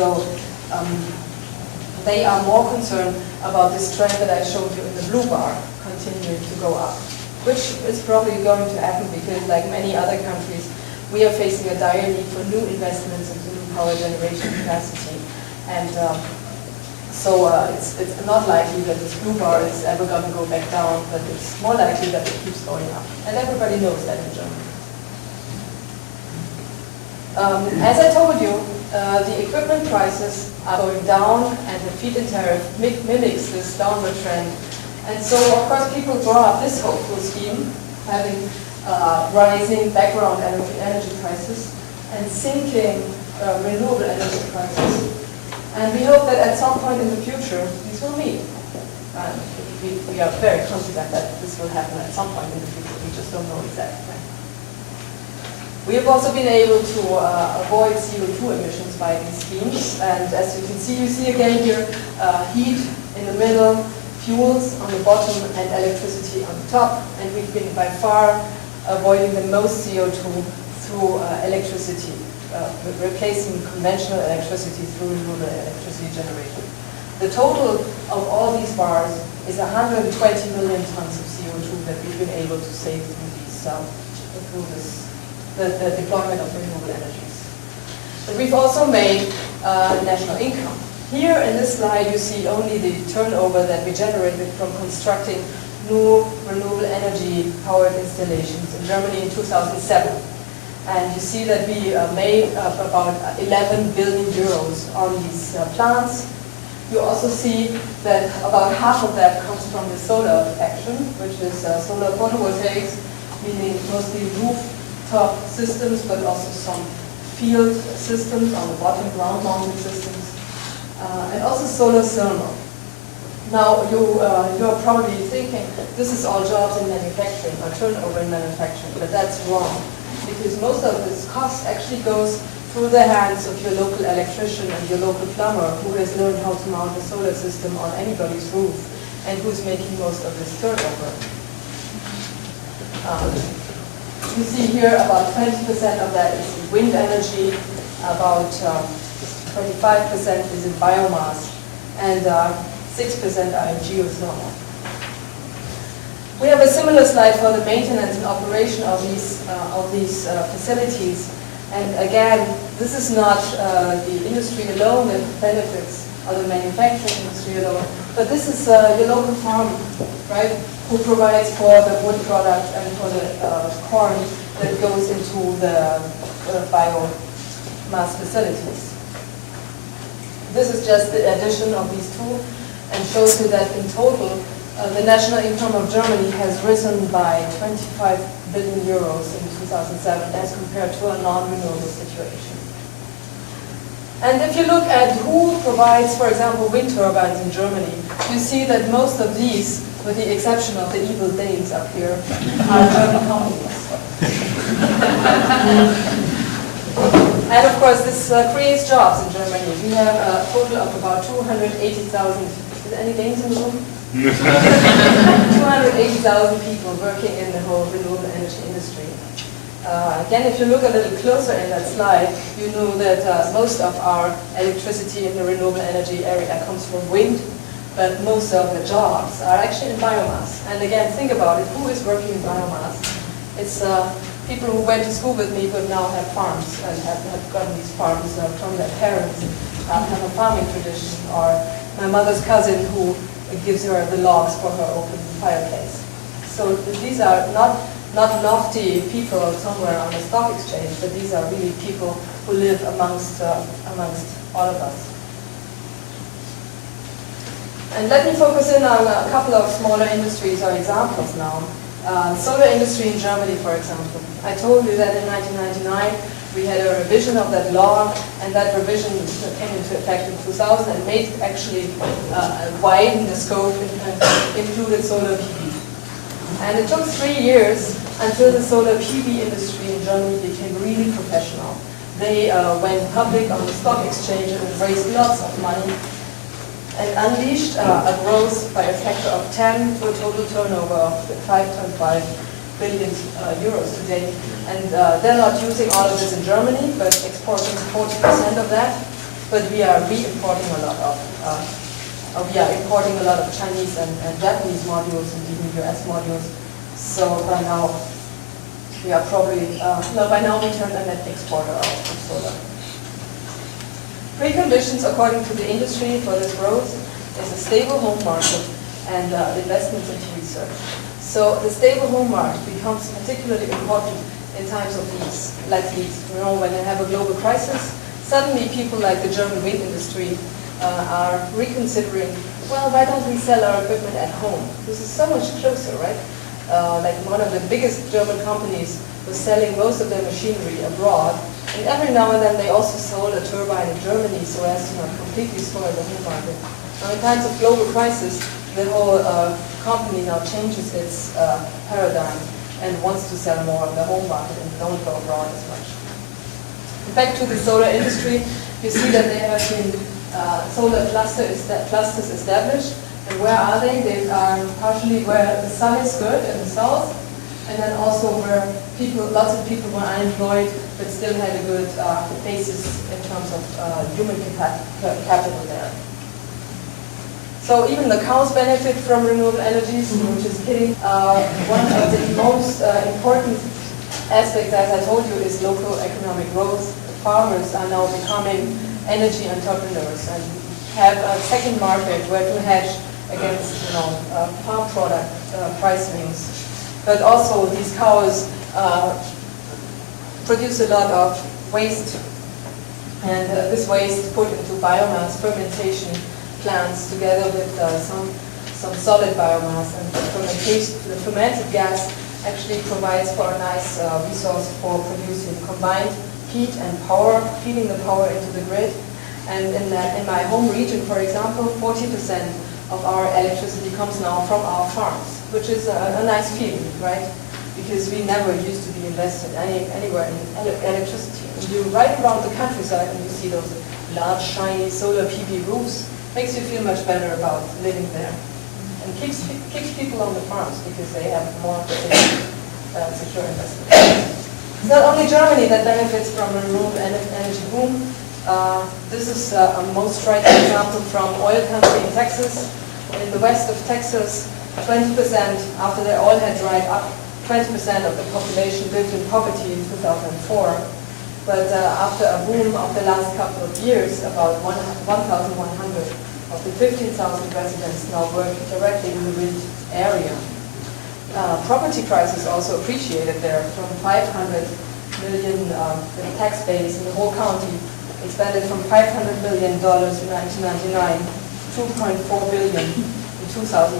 So they are more concerned about this trend that I showed you in the blue bar continuing to go up, which is probably going to happen because, like many other countries, we are facing a dire need for new investments into new power generation capacity. And so it's not likely that this blue bar is ever going to go back down, but it's more likely that it keeps going up. And everybody knows that in Germany. As I told you, the equipment prices are going down and the feed-in tariff mimics this downward trend. And so, of course, people draw up this hopeful scheme, having rising background energy prices and sinking renewable energy prices. And we hope that at some point in the future, these will meet. And we are very confident that this will happen at some point in the future. We just don't know exactly when. We have also been able to avoid CO2 emissions by these schemes. And as you can see, you see again here, heat in the middle, fuels on the bottom, and electricity on the top. And we've been by far avoiding the most CO2 through electricity, replacing conventional electricity through renewable electricity generation. The total of all these bars is 120 million tons of CO2 that we've been able to save through the deployment of renewable energies. But we've also made national income. Here in this slide you see only the turnover that we generated from constructing new renewable energy powered installations in Germany in 2007. And you see that we made about 11 billion euros on these plants. You also see that about half of that comes from the solar action, which is solar photovoltaics, meaning mostly rooftop systems, but also some field systems on the bottom, ground-mounted systems, and also solar thermal. Now, you're probably thinking, this is all jobs in manufacturing, or turnover in manufacturing, but that's wrong. Because most of this cost actually goes through the hands of your local electrician and your local plumber who has learned how to mount a solar system on anybody's roof and who's making most of this turnover. You see here about 20% of that is in wind energy, about 25% is in biomass, and 6% are in geothermal. We have a similar slide for the maintenance and operation of these facilities. And again, this is not the industry alone that benefits, or the manufacturing industry alone, but this is your local farmer, right, who provides for the wood product and for the corn that goes into the biomass facilities. This is just the addition of these two and shows you that in total, the national income of Germany has risen by 25 billion euros in 2007 as compared to a non-renewable situation. And if you look at who provides, for example, wind turbines in Germany, you see that most of these, with the exception of the evil Danes up here, are German companies. And of course, this creates jobs in Germany. We have a total of about 280,000. Is there any Danes in the room? 280,000 people working in the whole renewable energy industry. Again, if you look a little closer in that slide, you know that most of our electricity in the renewable energy area comes from wind, but most of the jobs are actually in biomass. And again, think about it, who is working in biomass? It's people who went to school with me but now have farms and have gotten these farms from their parents, have a farming tradition, or my mother's cousin who gives her the logs for her open fireplace. So these are not lofty people somewhere on the stock exchange, but these are really people who live amongst all of us. And let me focus in on a couple of smaller industries or examples now. Solar industry in Germany, for example. I told you that in 1999 we had a revision of that law, and that revision came into effect in 2000 and made actually widen the scope and included solar PV. And it took 3 years until the solar PV industry in Germany became really professional. They went public on the stock exchange and raised lots of money and unleashed a growth by a factor of 10 to a total turnover of 5.5 billion euros today. And they're not using all of this in Germany, but exporting 40% of that. but we are importing a lot of Chinese and Japanese modules and even US modules. So by now, we are probably, by now we turn a net exporter of solar. Preconditions according to the industry for this growth is a stable home market and investments into research. So the stable home market becomes particularly important in times of these, like these. You know, when they have a global crisis, suddenly people like the German wind industry are reconsidering, well, why don't we sell our equipment at home? This is so much closer, right? Like one of the biggest German companies was selling most of their machinery abroad, and every now and then they also sold a turbine in Germany so as to not completely spoil the home market. Now in times of global crisis, the whole company now changes its paradigm and wants to sell more on the home market and don't go abroad as much. Back to the solar industry, you see that there have been solar clusters established. And where are they? They are partially where the sun is good in the south, and then also where lots of people were unemployed but still had a good basis in terms of human capital there. So even the cows benefit from renewable energies, which is kidding. One of the most important aspects, as I told you, is local economic growth. Farmers are now becoming energy entrepreneurs and have a second market where to hedge against, farm product price swings. But also these cows produce a lot of waste, and this waste put into biomass fermentation plants together with some solid biomass, and the fermented gas actually provides for a nice resource for producing combined heat and power, feeding the power into the grid. And in my home region, for example, 40% of our electricity comes now from our farms, which is a nice feeling, right? Because we never used to be invested anywhere in electricity. And you ride around the countryside and you see those large, shiny solar PV roofs, makes you feel much better about living there. And keeps people on the farms because they have more secure investment. It's not only Germany that benefits from a renewable energy boom. This is a most striking example from oil country in Texas. In the west of Texas, 20% after the oil had dried up, 20% of the population lived in poverty in 2004. But after a boom of the last couple of years, about 1,100 of the 15,000 residents now work directly in the wind area. Property prices also appreciated there from 500 million, the tax base in the whole county expanded from $500 million in 1999 to $2.4 billion in 2008.